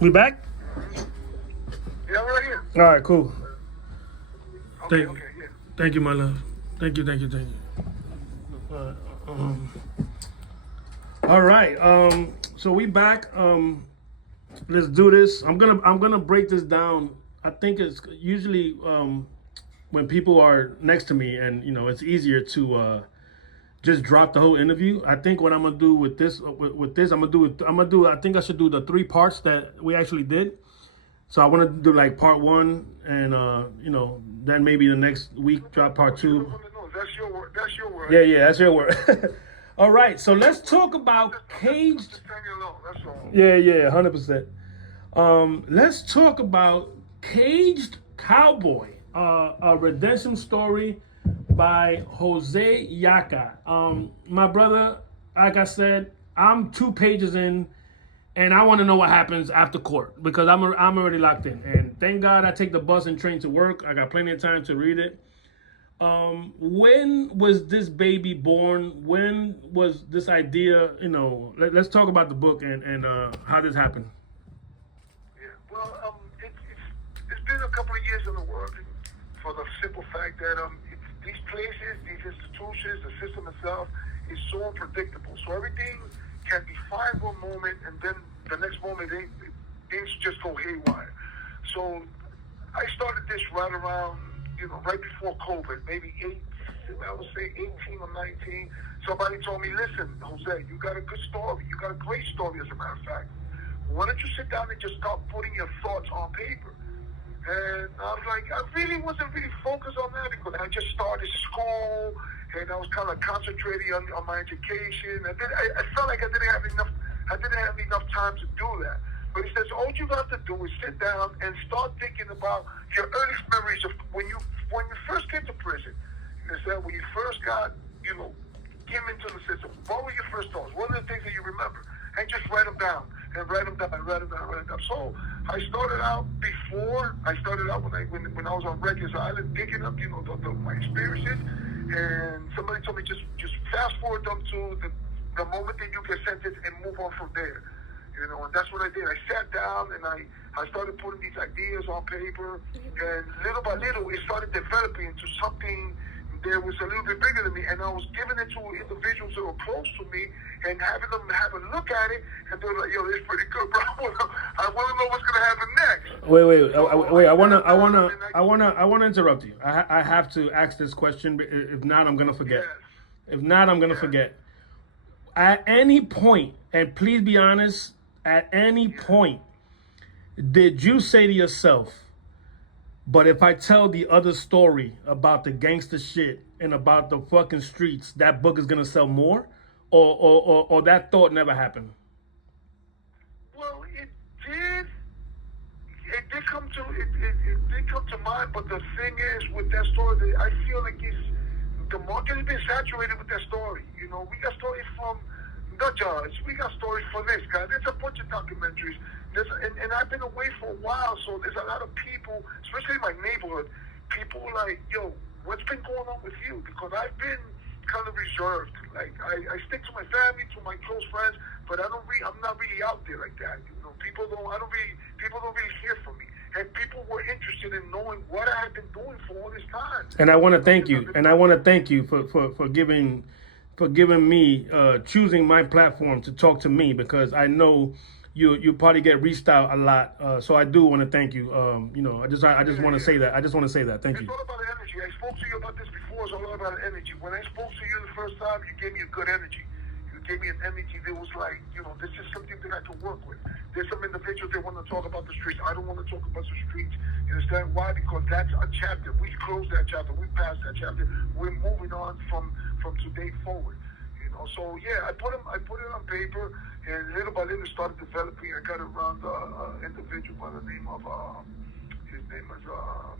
We back? Yeah, right here. All right, cool. Okay, Thank, yeah. thank you, my love. Thank you, thank you, thank you. All right. So we back. Let's do this. I'm gonna break this down. I think it's usually when people are next to me, and it's easier to just drop the whole interview. I think what I'm gonna do with this, I think I should do the three parts that we actually did. So I want to do like part one, and then maybe the next week drop part two. That's your word. That's your word. Yeah, that's your word. All right, so let's talk about caged. That's all. Yeah, 100%. Let's talk about Caged Cowboy, a redemption story by Jose Llaca. My brother, like I said, I'm 2 pages in, and I want to know what happens after court because I'm already locked in. And thank God I take the bus and train to work. I got plenty of time to read it. When was this baby born? When was this idea? Let's talk about the book and how this happened. Yeah. Well, it's been a couple of years in the work for the simple fact that these places, these institutions, the system itself is so unpredictable. So everything can be fine for a moment, and then the next moment things just go haywire. So I started this right around, right before COVID, maybe I would say 18 or 19. Somebody told me, listen, Jose, you got a good story. You got a great story, as a matter of fact. Why don't you sit down and just start putting your thoughts on paper? And I was like, I really wasn't really focused on that because I just started school and I was kind of concentrating on my education. I felt like I didn't have enough time to do that. But he says, all you got to do is sit down and start thinking about your earliest memories of when you first came to prison. He said, when you first came into the system, what were your first thoughts? What are the things that you remember? And just write them down. And write them down. So I started out when I was on Rikers Island, picking up, my experiences. And somebody told me just fast forward them to the moment that you get sentenced and move on from there. And that's what I did. I sat down and I started putting these ideas on paper, and little by little it started developing into something that was a little bit bigger than me, and I was giving it to individuals that were close to me and having them have a look at it, and they're like, "Yo, this is pretty good, bro. I want to know what's gonna happen next." Wait. I wanna interrupt you. I have to ask this question. If not, I'm gonna forget. Yes. If not, I'm gonna forget. At any point, and please be honest, at any point, did you say to yourself, but if I tell the other story about the gangster shit and about the fucking streets, that book is gonna sell more? Or that thought never happened? Well, it did. It did come to mind, but the thing is, with that story, I feel like the market has been saturated with that story. We got stories from the judge. We got stories from this guy. There's a bunch of documentaries. And I've been away for a while, so there's a lot of people, especially in my neighborhood, people like, yo, what's been going on with you? Because I've been kind of reserved. Like I stick to my family, to my close friends, but I'm not really out there like that. People don't really hear from me. And people were interested in knowing what I had been doing for all this time. And I want to thank you. And I want to thank you for giving me choosing my platform to talk to me, because I know you probably get reached out a lot. So I do want to thank you. I just want to say that. I just want to say that. Thank you. It's all about energy. I spoke to you about this before. It's all about energy. When I spoke to you the first time, you gave me a good energy. You gave me an energy that was like, this is something that I can work with. There's some individuals that want to talk about the streets. I don't want to talk about the streets. You understand why? Because that's a chapter. We closed that chapter. We passed that chapter. We're moving on from today forward. So yeah, I put it on paper, and little by little started developing. I got around an individual by the name of his name is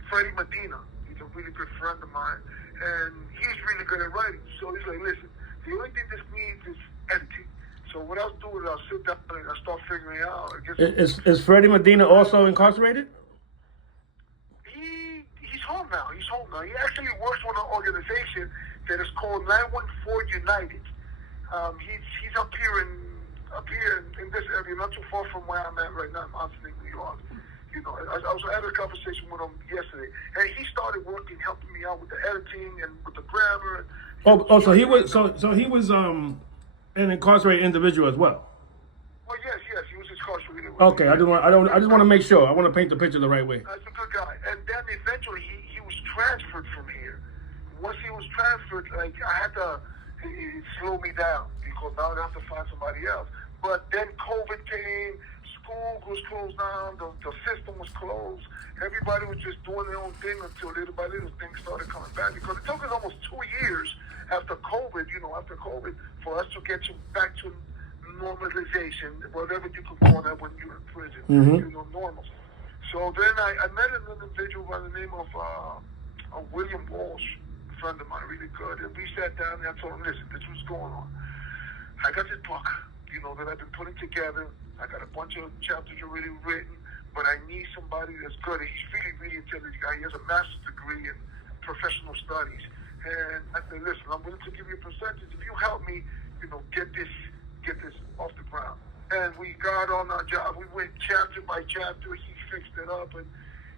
Freddie Medina. He's a really good friend of mine, and he's really good at writing. So he's like, listen, the only thing this needs is editing. So what I'll do is I'll sit down and I'll start figuring out. Is Freddie Medina also incarcerated? He's home now. He actually works for an organization that is called 914 United. He's up here in up here in this area, not too far from where I'm at right now, in Monterey, New York. You know, I was having a conversation with him yesterday, and he started working, helping me out with the editing and with the grammar. So he was an incarcerated individual as well. Well, yes, he was incarcerated. Okay, I just want to make sure. I want to paint the picture the right way. That's a good guy. And then eventually he was transferred from here. Once he was transferred, like I had to, it slowed me down because now I have to find somebody else. But then COVID came, school was closed down, the system was closed. Everybody was just doing their own thing until little by little things started coming back. Because it took us almost 2 years after COVID, for us to get back to normalization, whatever you could call that when you're in prison, normal. So then I met an individual by the name of William Walsh, a friend of mine, really good, and we sat down and I told him, listen, this was going on. I got this book, that I've been putting together. I got a bunch of chapters already written, but I need somebody that's good. He's really, really intelligent guy. He has a master's degree in professional studies. And I said, listen, I'm willing to give you a percentage if you help me, get this off the ground. And we got on our job. We went chapter by chapter. He fixed it up and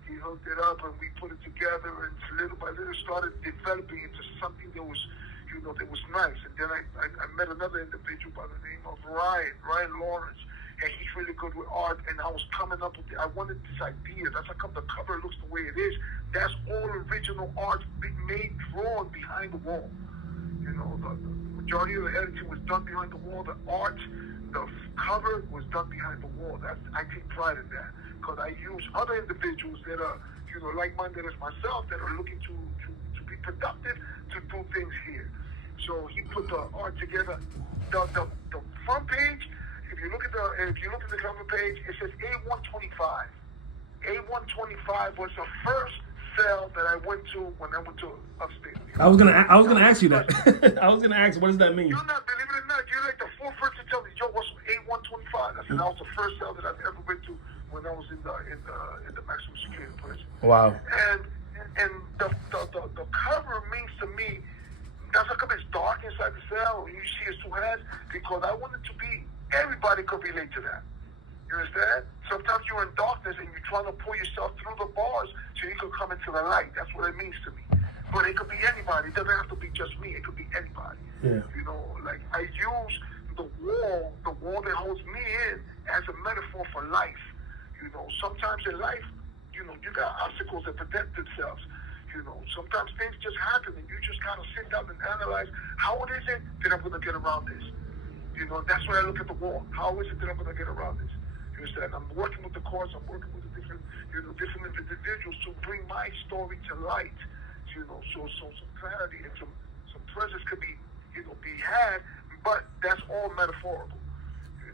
he hooked it up and we put it together and little by little started developing into something that was, that was nice. And then I met another individual by the name of Ryan Lawrence. And he's really good with art, and I was coming up with I wanted this idea. That's how come the cover looks the way it is. That's all original art made, drawn behind the wall. The majority of the editing was done behind the wall. The art, the cover was done behind the wall. I take pride in that because I use other individuals that are, like-minded as myself, that are looking to be productive, to do things here. So he put the art together. The front page. If you look at the cover page, it says A125. A125 was the first cell that I went to when I went to upstate. I was gonna ask you that. I was gonna ask, what does that mean? You're not, believe it or not, you're like the fourth person to tell me, yo, what's A125? I said that was the first cell that I've ever been to when I was in the maximum security prison. Wow. And the cover means to me, that's how come it's dark inside the cell and you see his two hands, because I wanted to be. Everybody could relate to that. You understand? Sometimes you're in darkness and you're trying to pull yourself through the bars so you can come into the light. That's what it means to me. But it could be anybody. It doesn't have to be just me. It could be anybody. Yeah. Like I use the wall that holds me in as a metaphor for life. Sometimes in life, you got obstacles that present themselves. Sometimes things just happen and you just gotta sit down and analyze how it is that I'm gonna get around this. That's why I look at the wall. How is it that I'm going to get around this? You understand? I'm working with the courts. I'm working with the different individuals to bring my story to light. So some clarity and some presence could be, be had. But that's all metaphorical.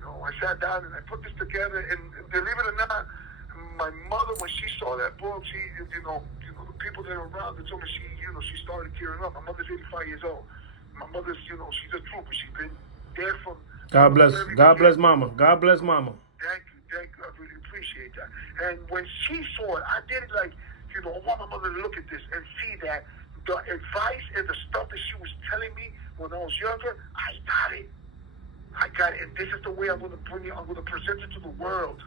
I sat down and I put this together, and believe it or not, my mother, when she saw that book, she, the people that are around, they told me she started tearing up. My mother's 85 years old. My mother's, she's a trooper. She's been there from. God bless mama. God bless mama. Thank you. I really appreciate that. And when she saw it, I did it like, I want my mother to look at this and see that the advice and the stuff that she was telling me when I was younger, I got it. And this is the way I'm going to bring it. I'm going to present it to the world.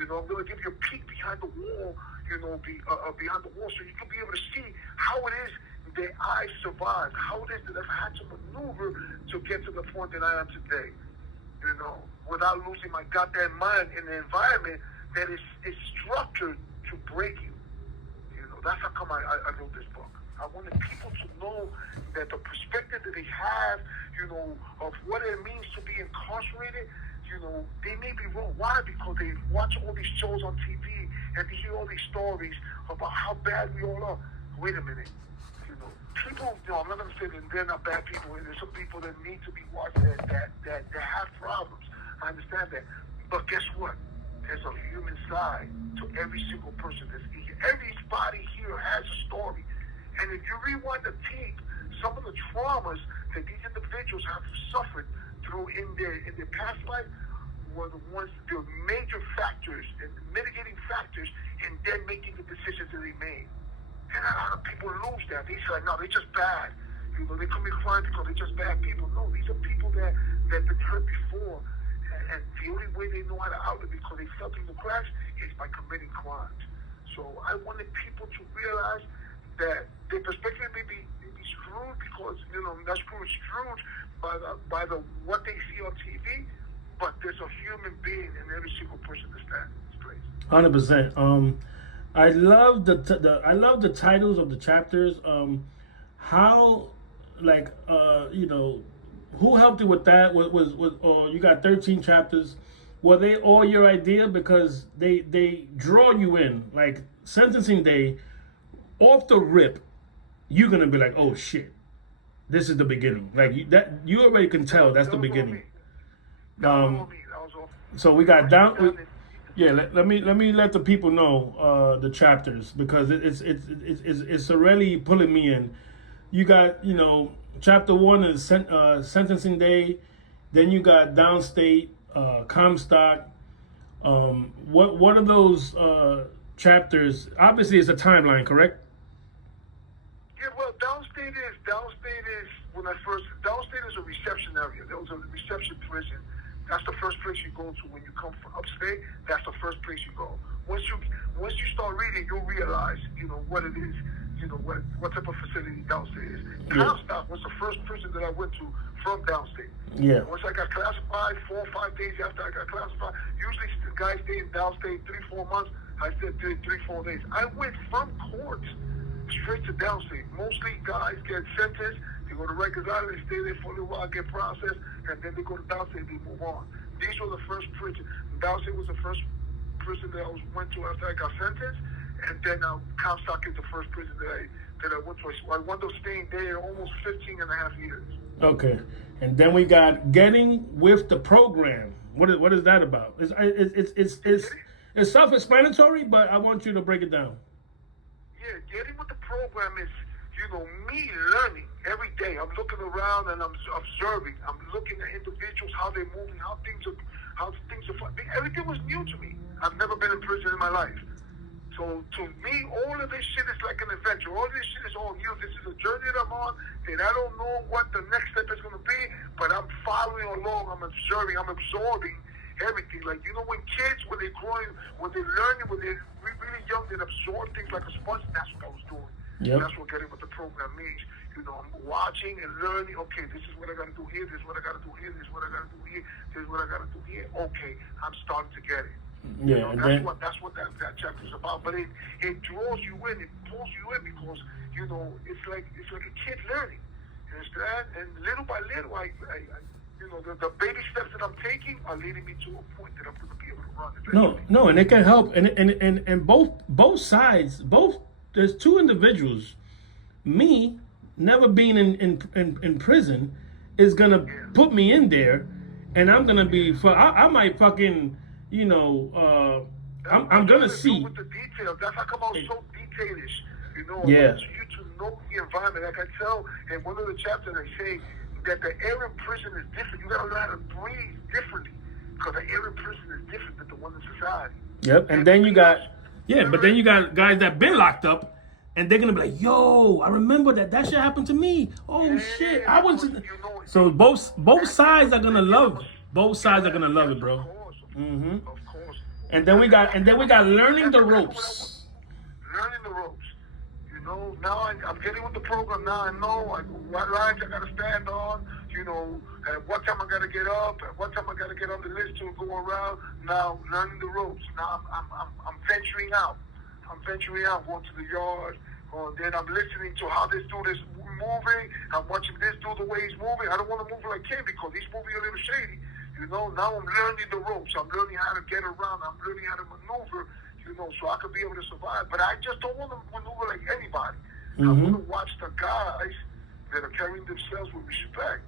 I'm going to give you a peek behind the wall, behind the wall, so you can be able to see how it is that I survived, how it is that I've had to maneuver to get to the point that I am today. Without losing my goddamn mind in an environment that is structured to break you. That's how come I wrote this book. I wanted people to know that the perspective that they have, of what it means to be incarcerated, they may be wrong. Why? Because they watch all these shows on TV and they hear all these stories about how bad we all are. Wait a minute. People, I'm not going to say that they're not bad people. There's some people that need to be watched that have problems. I understand that. But guess what? There's a human side to every single person that's here. Everybody here has a story. And if you rewind the tape, some of the traumas that these individuals have suffered through in their past life were the major factors and mitigating factors in them making the decisions that they made. And a lot of people lose that. They say, no, they're just bad. They commit crime because they're just bad people. No, these are people that have been hurt before. and the only way they know how to outlet because they fell through the cracks is by committing crimes. So I wanted people to realize that their perspective may be screwed because, not screwed by the what they see on TV, but there's a human being in every single person that stands in this place. 100%. I love I love the titles of the chapters. How, like, who helped you with that? Was you got 13 chapters? Were they all your idea? Because they draw you in. Like sentencing day, off the rip, you're gonna be like, oh shit, this is the beginning. Like you already can tell that's the beginning. So we got down. Yeah, let me let the people know the chapters because it's already pulling me in. You got chapter 1 is sentencing day, then you got downstate, Comstock. What are those chapters? Obviously, it's a timeline, correct? Yeah, well, downstate is when downstate is a reception area. There was a reception prison. That's the first place you go to when you come from upstate. That's the first place you go. Once you start reading, you'll realize, what it is, what type of facility downstate is. Comstock was the first prison that I went to from downstate. Yeah. Once I got classified, 4 or 5 days after I got classified, usually the guys stay in downstate 3-4 months. I stayed 3-4 days. I went from court straight to downstate. Mostly guys get sentenced. They go to Rikers Island, they stay there for a little while, get processed, and then they go to downstate and they move on. These were the first prison. Downstate was the first prison that I went to after I got sentenced, and then Comstock is the first prison that I went to. I wound up staying there almost 15 and a half years. Okay, and then we got getting with the program. What is that about? It's self-explanatory, but I want you to break it down. Yeah, getting with the program is, me learning every day. I'm looking around and I'm observing. I'm looking at individuals, how they're moving, how things are. Everything was new to me. I've never been in prison in my life. So to me, all of this shit is like an adventure. All this shit is all new. This is a journey that I'm on, and I don't know what the next step is going to be, but I'm following along. I'm observing. I'm absorbing everything. Like, when kids, when they're growing, when they're learning, when they're really young, they absorb things like a sponge. That's what I was doing. Yep. That's what getting what the program means. I'm watching and learning. Okay, this is what I got to do here. This is what I got to do here. This is what I got to do here. This is what I got to do here. Okay, I'm starting to get it. Yeah, that's what that chapter is about. But it draws you in. It pulls you in because it's like a kid learning. You understand? And little by little, I the baby steps that I'm taking are leading me to a point that I'm going to be able to run. Eventually. No, and it can help. And both sides, there's two individuals. Me, never being in prison, is gonna put me in there, and I'm gonna be. I might fucking, I'm gonna see. With the details, that's how come I was so detailish. Yeah. I want you to know the environment. Like I tell in one of the chapters, I say that the air in prison is different. You gotta learn how to breathe differently because the air in prison is different than the one in society. Yep, and then you got but then you got guys that been locked up, and they're gonna be like, "Yo, I remember that shit happened to me. Oh shit, I was." So both sides are gonna love it. Both sides are gonna love it, bro. Of course. And then we got learning the ropes. Learning the ropes. Now I'm getting with the program. Now I know what lines I gotta stand on. At what time I gotta get up. At what time I gotta get on the list to go around. Now learning the ropes. Now I'm venturing out. Going to the yard. Then I'm listening to how this dude is moving. I'm watching this dude the way he's moving. I don't want to move like him because he's moving a little shady. Now I'm learning the ropes. I'm learning how to get around. I'm learning how to maneuver, so I can be able to survive. But I just don't want to maneuver like anybody. I want to watch the guys that are carrying themselves with respect.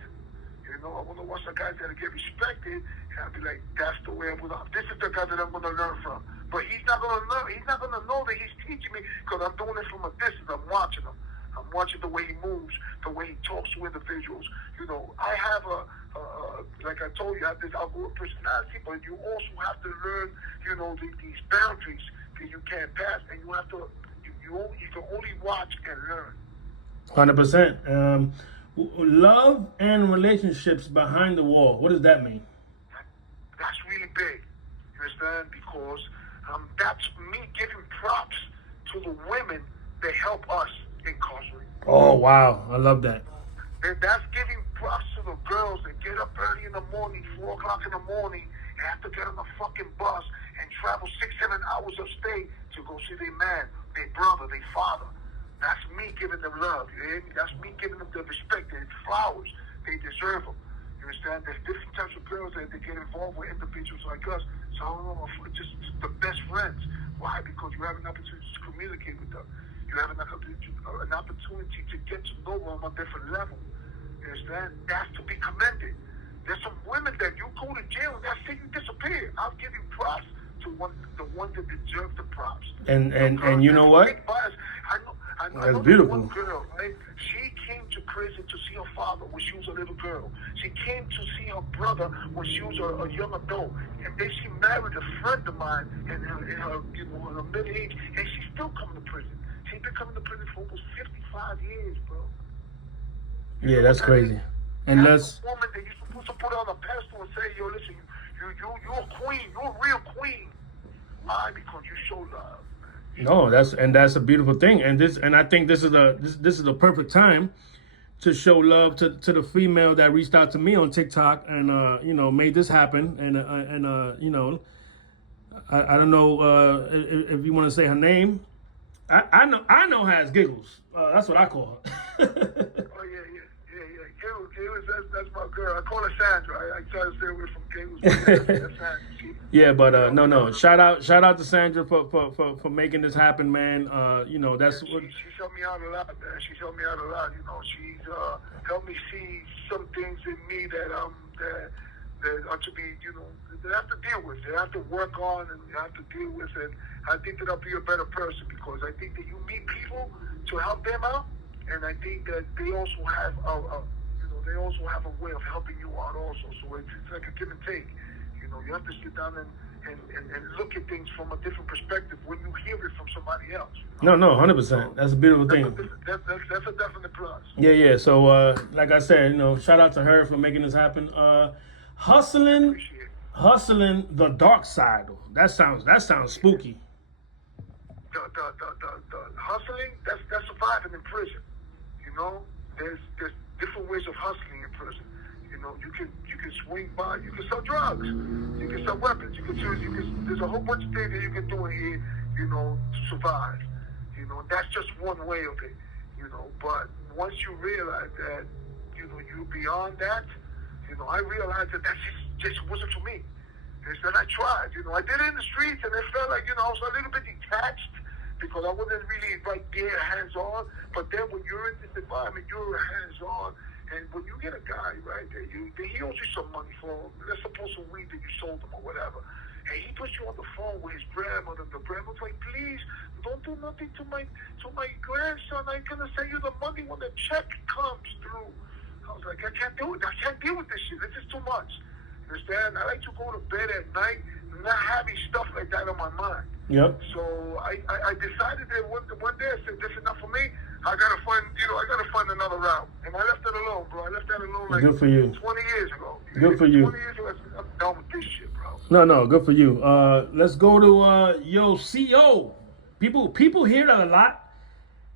I want to watch the guys that get respected, and I'll be like, that's the way I'm going to. This is the guy that I'm going to learn from. But he's not going to learn. He's not going to know that he's teaching me because I'm doing it from a distance. I'm watching him. I'm watching the way he moves, the way he talks to individuals. I have like I told you, I have this outgoing personality, but you also have to learn, these boundaries that you can't pass, and you have to, you can only watch and learn. 100%. Love and relationships behind the wall. What does that mean? That's big. You understand? Because that's me giving props to the women that help us incarcerate. Oh wow, I love that. And that's giving props to the girls that get up early in the morning, 4 o'clock in the morning, and have to get on a fucking bus and travel 6-7 hours upstate to go see their man, their brother, their father. That's me giving them love. You hear me? That's me giving them the respect and flowers. They deserve them. You understand? There's different types of girls that get involved with individuals like us. So I don't know, just the best friends. Why? Because you have an opportunity to communicate with them. You have an opportunity to get to know them on a different level. You understand? That's to be commended. There's some women that you go to jail and that thing disappear. I'll give you props to the ones that deserve the props. And you know what? I That's know beautiful. One girl, right? She came to prison to see her father when she was a little girl. She came to see her brother when she was a young adult. And then she married a friend of mine in her in her middle age, and she's still coming to prison. She's been coming to prison for almost 55 years, bro. Yeah, that's crazy. And that's a woman that you're supposed to put on a pedestal and say, yo, listen, you're a queen, you're a real queen. Why? Because you show love. No, that's a beautiful thing, and I think this is the perfect time to show love to the female that reached out to me on TikTok and made this happen, and I don't know if you want to say her name. I know her as Giggles. That's what I call her. Oh yeah. Giggles, that's my girl. I call her Sandra. I try to stay away from Giggles. But that's Sandra. Yeah, but no. Shout out to Sandra for making this happen, man. That's what she helped me out a lot, man. She's helped me out a lot. She's helped me see some things in me that are to be, that I have to deal with. That I have to work on and I have to deal with. And I think that I'll be a better person because I think that you meet people to help them out, and I think that they also have a way of helping you out also. So it's like a give and take. You have to sit down and look at things from a different perspective when you hear it from somebody else. No, 100%. That's a beautiful thing. That's a definite plus. Yeah. So, like I said, shout out to her for making this happen. Hustling the dark side. That sounds spooky. The hustling, that's surviving in prison. There's different ways of hustling in prison. You can swing by, you can sell drugs, you can sell weapons, there's a whole bunch of things that you can do in here, to survive. That's just one way of it. But once you realize that, you're beyond that, I realized that just wasn't for me. Then I tried, I did it in the streets and it felt like, I was a little bit detached because I wasn't really right there hands-on. But then when you're in this environment, you're hands-on. And when you get a guy, right, that he owes you some money for, let's suppose some weed that you sold him or whatever, and he puts you on the phone with his grandmother, the grandmother's like, please, don't do nothing to my grandson. I'm going to send you the money when the check comes through. I was like, I can't do it. I can't deal with this shit. This is too much. Understand? I like to go to bed at night not having stuff like that on my mind. Yep. So I decided that one day I said, this is enough for me. I gotta find another route. And I left that alone, bro. I left that alone like good for you. 20 years ago. Good for you. 20 years ago, I'm done with this shit, bro. No, good for you. Let's go to Yo CO. People hear that a lot,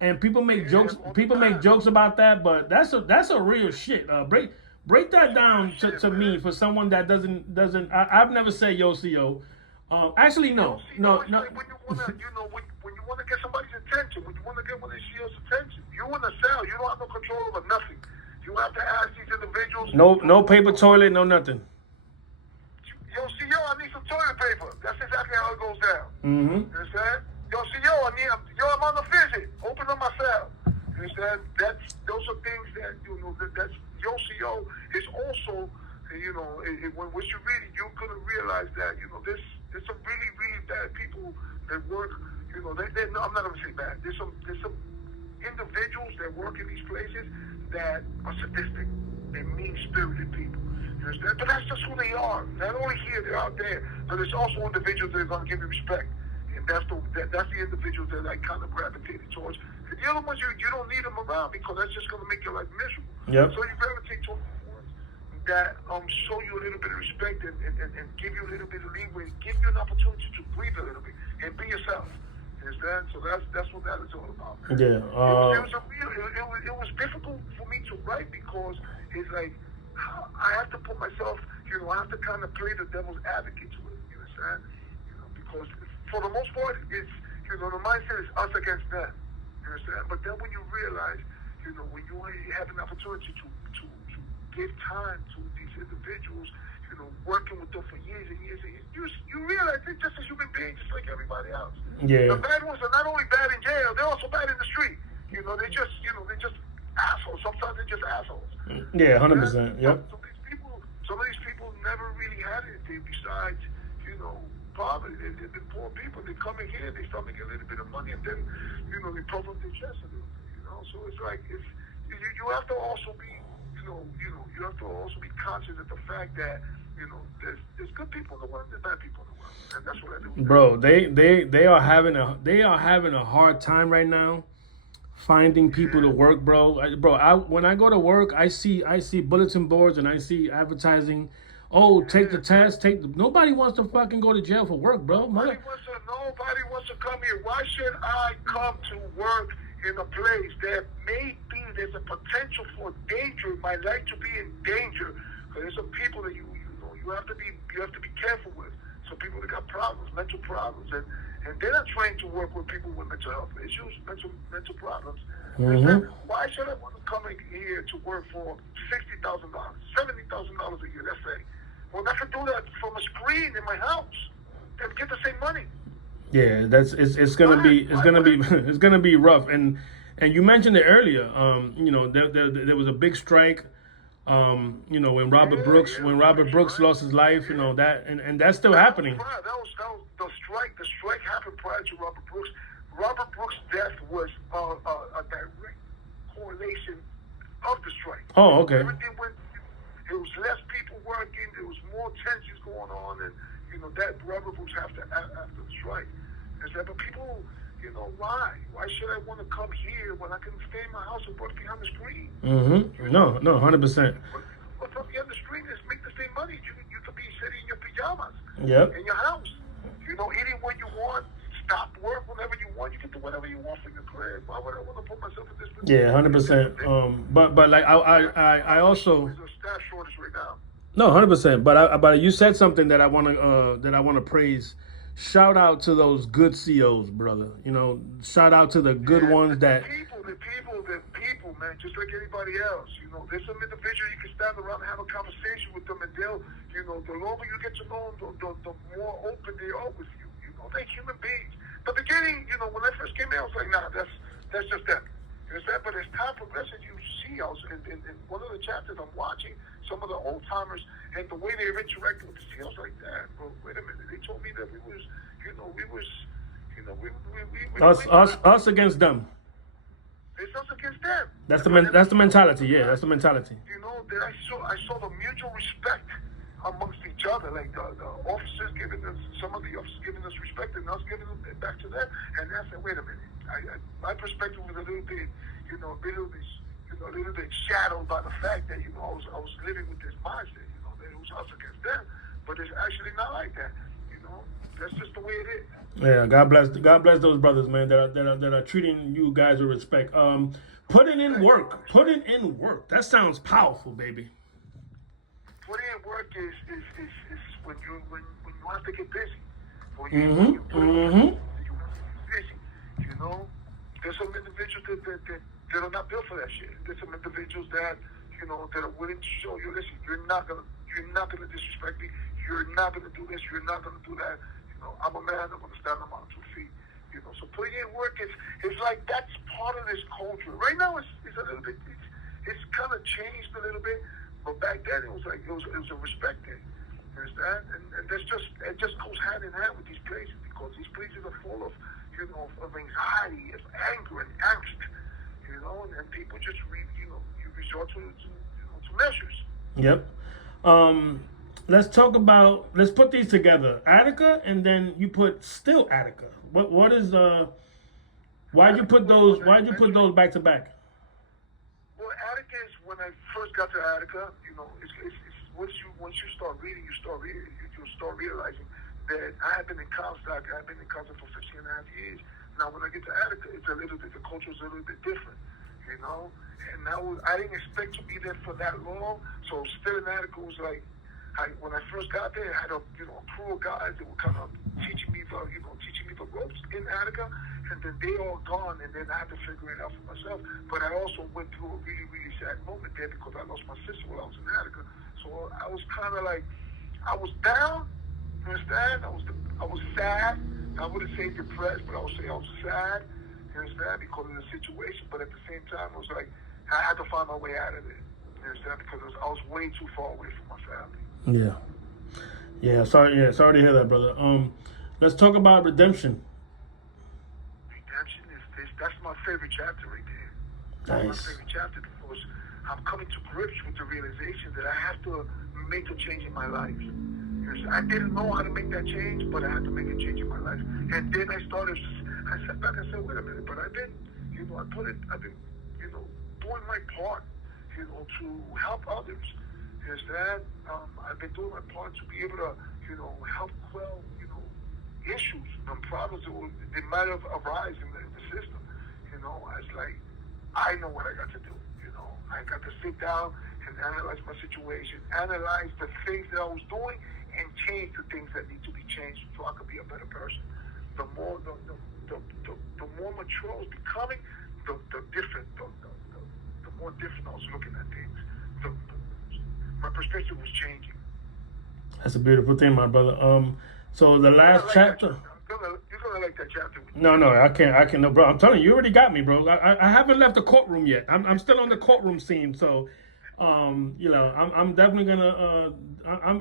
and people make jokes. People make jokes about that, but that's a real shit. Break that down to me for someone that doesn't. I've never said Yo CO. Actually, no. Like when you wanna get somebody's attention, when you wanna get one of these CEOs' attention, you in the cell, you don't have no control over nothing. You have to ask these individuals. No paper toilet, no nothing. Yo, CEO, I need some toilet paper. That's exactly how it goes down. Mm-hmm. You understand? Yo, CEO, I'm on a visit. Open up my cell. You understand? Those are things that that's Yo, CEO is also. When what you read it, you're gonna realize that there's some really, really bad people that work. No, I'm not gonna say bad. There's some individuals that work in these places that are sadistic. They're mean-spirited people. You understand? But that's just who they are. Not only here, they're out there. But there's also individuals that are gonna give you respect, and that's the individuals that I kind of gravitated towards. And the other ones, you don't need them around because that's just gonna make your life miserable. Yep. So you gravitate towards. that show you a little bit of respect and give you a little bit of leeway, give you an opportunity to breathe a little bit and be yourself. Understand? So that's what that is all about. Man. Yeah. It was difficult for me to write because it's like I have to put myself, I have to kind of play the devil's advocate to it. You understand? Because for the most part, it's the mindset is us against them. You understand? But then when you realize, when you have an opportunity to give time to these individuals, working with them for years and years and years, you realize they're just a human being, just like everybody else. Yeah. The bad ones are not only bad in jail, they're also bad in the street. They're just assholes. Sometimes they're just assholes. Yeah, 100%. Yep. Some of these people never really had anything besides, poverty. They've been poor people. They come in here, they start making a little bit of money, and then, they puff up their chest a little bit. So it's like you have to also be, you have to also be conscious of the fact that, there's good people in the world, there's bad people in the world, and that's what I do. Bro, they are having a hard time right now finding people to work, bro. When I go to work, I see bulletin boards and I see advertising. Oh, take the test. Nobody wants to fucking go to jail for work, bro. Nobody wants to come here. Why should I come to work in a place that maybe there's a potential for danger, my life to be in danger? Because there's some people that you have to be careful with. Some people that got problems, mental problems, and they're not trained to work with people with mental health issues, mental problems. Mm-hmm. Why should I want to come in here to work for $60,000, $70,000 a year? Let's say. Well, I can do that from a screen in my house and get the same money. Yeah, it's gonna be rough. And you mentioned it earlier. There was a big strike. When Robert Brooks lost his life, that and that's still happening. That was the strike. The strike happened prior to Robert Brooks. Robert Brooks' death was a direct correlation of the strike. Oh, okay. Everything went. There was less people working. There was more tensions going on, and that Robert Brooks after the strike. But people, why? Why should I want to come here when I can stay in my house and work behind the screen? Mm-hmm. No, 100%. What's up behind the screen is make the same money. You could be sitting in your pajamas. Yep. In your house. Eating what you want. Stop work whenever you want. You can do whatever you want from your crib. Why would I want to put myself in this position? Yeah, 100%. But like I also. There's a staff shortage right now. No, 100%. But you said something that I want to praise. Shout out to those good CEOs, brother. Shout out to the good ones that. The people, man, just like anybody else. There's some individual you can stand around and have a conversation with them, and they'll, the longer you get to know them, the more open they are with you. They're human beings. The beginning, when I first came in, I was like, nah, that's just them. You understand? But as time progresses, you see, I was in one of the chapters I'm watching some of the old timers and the way they've interacted with the CEOs like that. Bro, wait a minute. They told me that we was us against them. It's us against them. That's the mentality. Yeah, that's the mentality. That I saw the mutual respect amongst each other, like the officers giving us, some of the officers giving us respect and us giving it back to them. And I said, wait a minute. My perspective was a little bit, a little bit shadowed by the fact that I was living with this mindset, that it was us against them. But it's actually not like that. That's just the way it is. Yeah, God bless those brothers, man, that are treating you guys with respect. Putting in work. That sounds powerful, baby. Putting in work is when you have to get busy. When Mm-hmm. you put in work, you have to get busy. There's some individuals that are not built for that shit. There's some individuals that that are willing to show you, listen, you're not gonna disrespect me. You're not gonna do this. You're not gonna do that. I'm a man. I'm gonna stand on my 2 feet. So putting in work is like that's part of this culture. Right now, it's a little bit. It's kind of changed a little bit, but back then it was like it was a respect thing. Understand? And it just goes hand in hand with these places because these places are full of of anxiety, of anger and angst. And people just you resort to measures. Yep. Let's put these together. Attica, and then you put still Attica. What is why'd you put those back to back? Well, Attica is when I first got to Attica, it's once you start reading, you start realizing that I have been in Comstock. I've been in Compton for 15 and a half years. Now, when I get to Attica, it's a little bit, the culture is a little bit different, you know. And now I didn't expect to be there for that long. So still in Attica was like, when I first got there, I had a crew of guys that were kind of teaching me the ropes in Attica, and then they all gone, and then I had to figure it out for myself. But I also went through a really, really sad moment there because I lost my sister while I was in Attica. So I was kind of like, I was down, you understand? I was sad. I wouldn't say depressed, but I would say I was sad, you understand, because of the situation. But at the same time, it was like, I had to find my way out of it, you understand, because I was way too far away from my family. Yeah. Sorry to hear that, brother. Let's talk about redemption. Redemption that's my favorite chapter right there. Nice. That's my favorite chapter because I'm coming to grips with the realization that I have to make a change in my life. I didn't know how to make that change, but I had to make a change in my life. And then I sat back and said, wait a minute, but I've been, doing my part, to help others. You understand? I've been doing my part to be able to, help quell, issues and problems that might have arisen in the system. I was like, I know what I got to do. I got to sit down and analyze my situation, analyze the things that I was doing, and change the things that need to be changed so I could be a better person. The more mature I was becoming, the more different I was looking at things. My perspective was changing. That's a beautiful thing, my brother. So the last chapter. You're gonna like that chapter. No, I can't. No, bro. I'm telling you, you already got me, bro. I haven't left the courtroom yet. I'm still on the courtroom scene. So, I'm definitely gonna.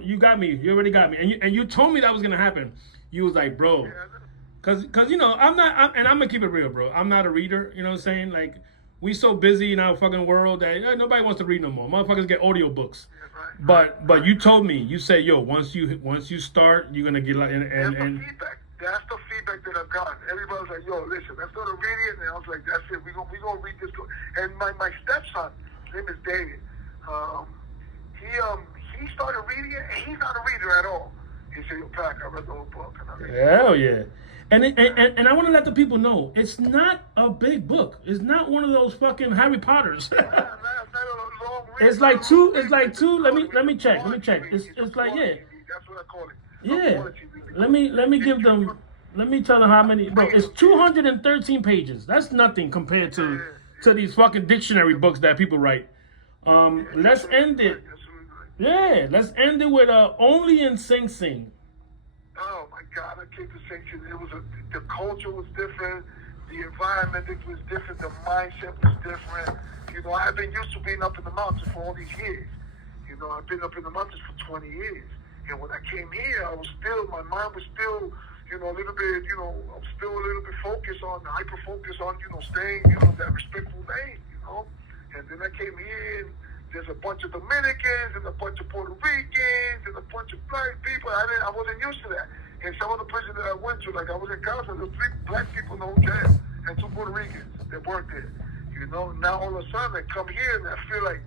You got me. You already got me. And you told me that was gonna happen. You was like, bro, cause I'm not. And I'm gonna keep it real, bro. I'm not a reader. You know what I'm saying? Like, we so busy in our fucking world that nobody wants to read no more. Motherfuckers get audiobooks. But you told me, you said, yo, once you start, you're gonna get like and feedback. That's the feedback that I've gotten. Everybody's like, yo, listen, let's go to read it. And I was like, that's it. We gonna read this. And my stepson, his name is David. He started reading it, and he's not a reader at all. He said, yo, Pac, I read the whole book. And hell yeah. And I want to let the people know, it's not a big book. It's not one of those fucking Harry Potters. It's like two. Let me check. It's like, yeah. That's what I call it. Yeah. Let me give them. Let me tell them how many. Bro, it's 213 pages. That's nothing compared to these fucking dictionary books that people write. Let's end it. Yeah, let's end it with Only in Sing Sing. Oh my God, I came to Sing Sing. The culture was different. The environment was different. The mindset was different. I've been used to being up in the mountains for all these years. I've been up in the mountains for 20 years. And when I came here, my mind was still, a little bit, I'm still a little bit hyper-focused on, staying, that respectful lane, And then I came here, and there's a bunch of Dominicans, and a bunch of Puerto Ricans, and a bunch of black people. I wasn't used to that. And some of the prisons that I went to, like I was in Cowboy, there were 3 black people in the whole jail, and 2 Puerto Ricans that worked there. Now all of a sudden I come here and I feel like,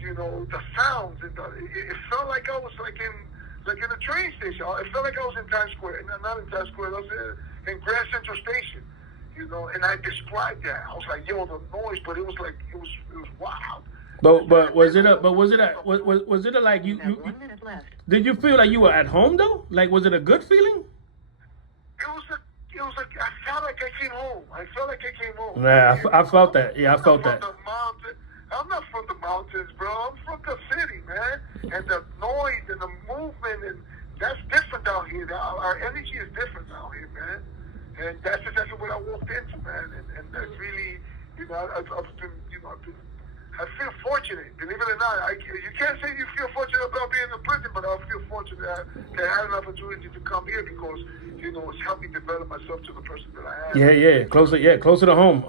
the sounds and it felt like I was like in a train station. It felt like I was in Times Square, and not in Times Square. I was in Grand Central Station, And I described that. I was like, yo, the noise, but it was wild. But was it like you did you feel like you were at home though? Like, was it a good feeling? It was like I felt like I came home. Yeah, I felt that. Yeah, I felt that. I'm not from the mountains, bro. I'm from the city, man. And the noise and the movement, and that's different down here. Our energy is different down here, man. And that's exactly what I walked into, man. And that's really, I feel fortunate. Believe it or not, you can't say you feel fortunate about being in prison, but I feel fortunate that I had an opportunity to come here because, it's helped me develop myself to the person that I am. Yeah, closer to home.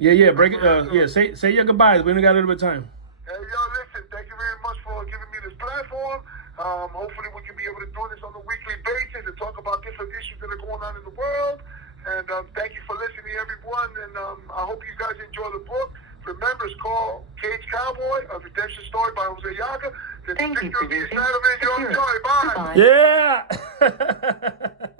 Break it. Say your goodbyes. We only got a little bit of time. Hey, listen, thank you very much for giving me this platform. Hopefully we can be able to do this on a weekly basis and talk about different issues that are going on in the world. And thank you for listening, everyone. And I hope you guys enjoy the book. Remember, it's called Cage Cowboy, A Redemption Story by Jose Llaca. Then Thank you take for your using side of it, you're Secure. enjoy. Bye. Goodbye. Yeah.